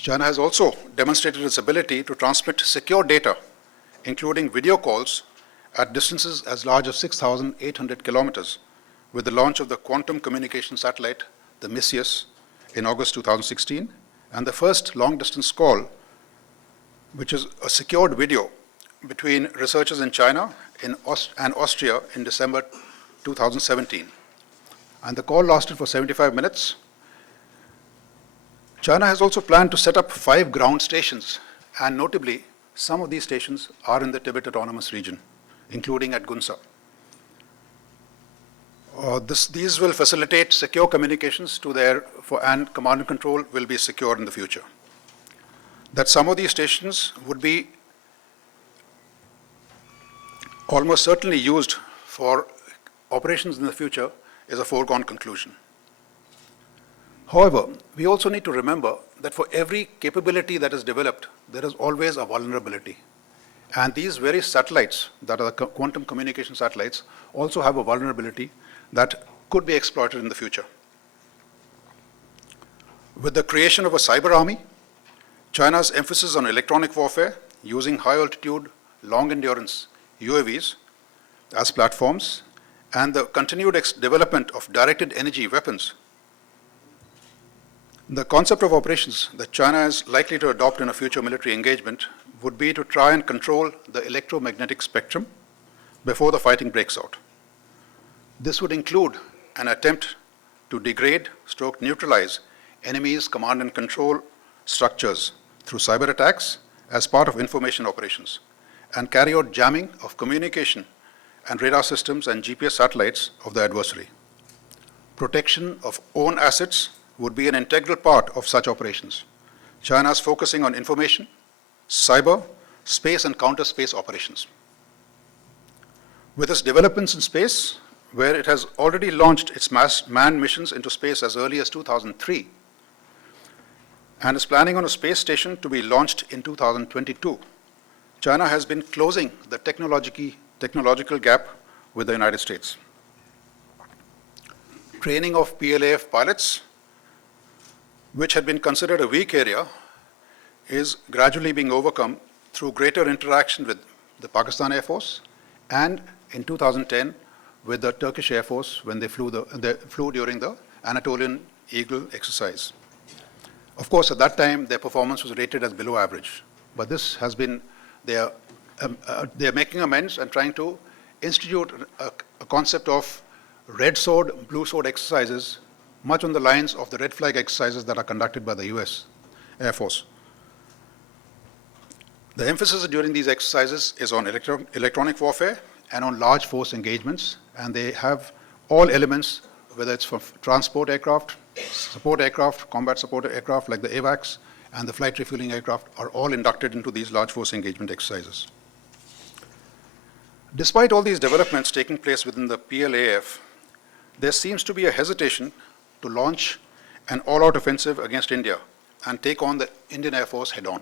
China has also demonstrated its ability to transmit secure data, including video calls, at distances as large as 6,800 kilometers, with the launch of the quantum communication satellite, the MISSIUS, in August 2016, and the first long-distance call, which is a secured video between researchers in China and Austria in December 2017. And the call lasted for 75 minutes. China has also planned to set up 5 ground stations, and notably, some of these stations are in the Tibet Autonomous Region, including at Gunsa. These will facilitate secure communications and command and control will be secure in the future. That some of these stations would be almost certainly used for operations in the future is a foregone conclusion. However, we also need to remember that for every capability that is developed, there is always a vulnerability. And these various satellites, that are the quantum communication satellites, also have a vulnerability that could be exploited in the future. With the creation of a cyber army, China's emphasis on electronic warfare using high-altitude, long-endurance UAVs as platforms, and the continued development of directed energy weapons, the concept of operations that China is likely to adopt in a future military engagement would be to try and control the electromagnetic spectrum before the fighting breaks out. This would include an attempt to degrade / neutralize enemies' command and control structures through cyber attacks as part of information operations, and carry out jamming of communication and radar systems and GPS satellites of the adversary. Protection of own assets would be an integral part of such operations. China is focusing on information, cyber, space, and counter-space operations. With its developments in space, where it has already launched its manned missions into space as early as 2003, and is planning on a space station to be launched in 2022, China has been closing the technological gap with the United States. Training of PLAF pilots, which had been considered a weak area, is gradually being overcome through greater interaction with the Pakistan Air Force, and in 2010 with the Turkish Air Force when they flew during the Anatolian Eagle exercise. Of course, at that time, their performance was rated as below average, but this has been, they are making amends and trying to institute a concept of red sword, blue sword exercises, much on the lines of the red flag exercises that are conducted by the US Air Force. The emphasis during these exercises is on electronic warfare and on large force engagements, and they have all elements, whether it's for transport aircraft, support aircraft, combat support aircraft like the AWACS, and the flight refueling aircraft are all inducted into these large force engagement exercises. Despite all these developments taking place within the PLAF, there seems to be a hesitation to launch an all-out offensive against India and take on the Indian Air Force head-on.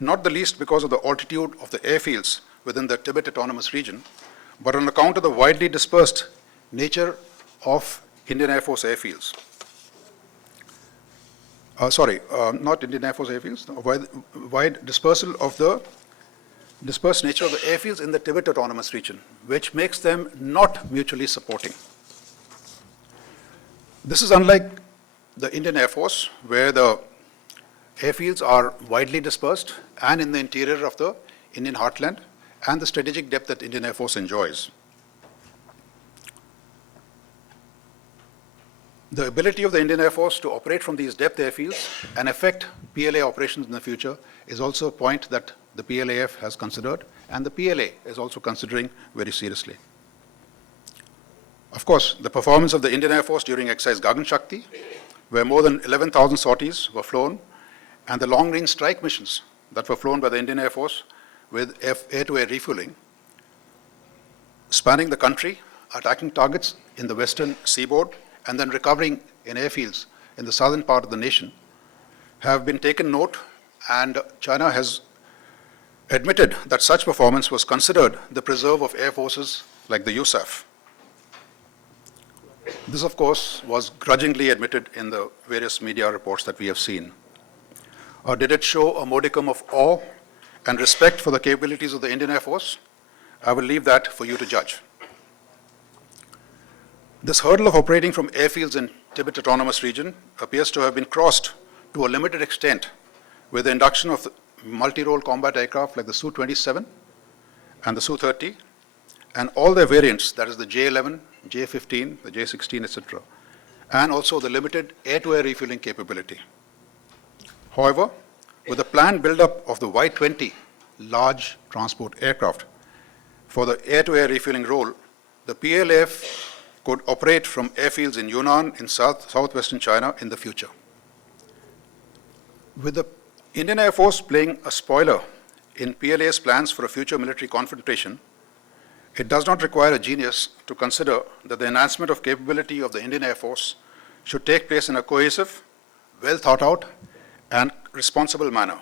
Not the least because of the altitude of the airfields within the Tibet Autonomous Region, but on account of the widely dispersed nature of Indian Air Force airfields. Not Indian Air Force airfields, wide dispersal of the dispersed nature of the airfields in the Tibet Autonomous Region, which makes them not mutually supporting. This is unlike the Indian Air Force, where the airfields are widely dispersed and in the interior of the Indian heartland, and the strategic depth that Indian Air Force enjoys. The ability of the Indian Air Force to operate from these depth airfields and affect PLA operations in the future is also a point that the PLAF has considered, and the PLA is also considering very seriously. Of course, the performance of the Indian Air Force during exercise Gagan Shakti, where more than 11,000 sorties were flown, and the long-range strike missions that were flown by the Indian Air Force with air-to-air refueling, spanning the country, attacking targets in the western seaboard, and then recovering in airfields in the southern part of the nation, have been taken note, and China has admitted that such performance was considered the preserve of air forces like the USAF. This, of course, was grudgingly admitted in the various media reports that we have seen. Or did it show a modicum of awe and respect for the capabilities of the Indian Air Force? I will leave that for you to judge. This hurdle of operating from airfields in Tibet Autonomous Region appears to have been crossed to a limited extent with the induction of multi-role combat aircraft like the Su-27 and the Su-30 and all their variants, that is the J-11, J-15, the J-16, etc., and also the limited air-to-air refueling capability. However, with the planned build-up of the Y-20 large transport aircraft for the air-to-air refueling role, the PLAF could operate from airfields in Yunnan in southwestern China in the future. With the Indian Air Force playing a spoiler in PLA's plans for a future military confrontation, it does not require a genius to consider that the enhancement of capability of the Indian Air Force should take place in a cohesive, well thought out, and responsible manner.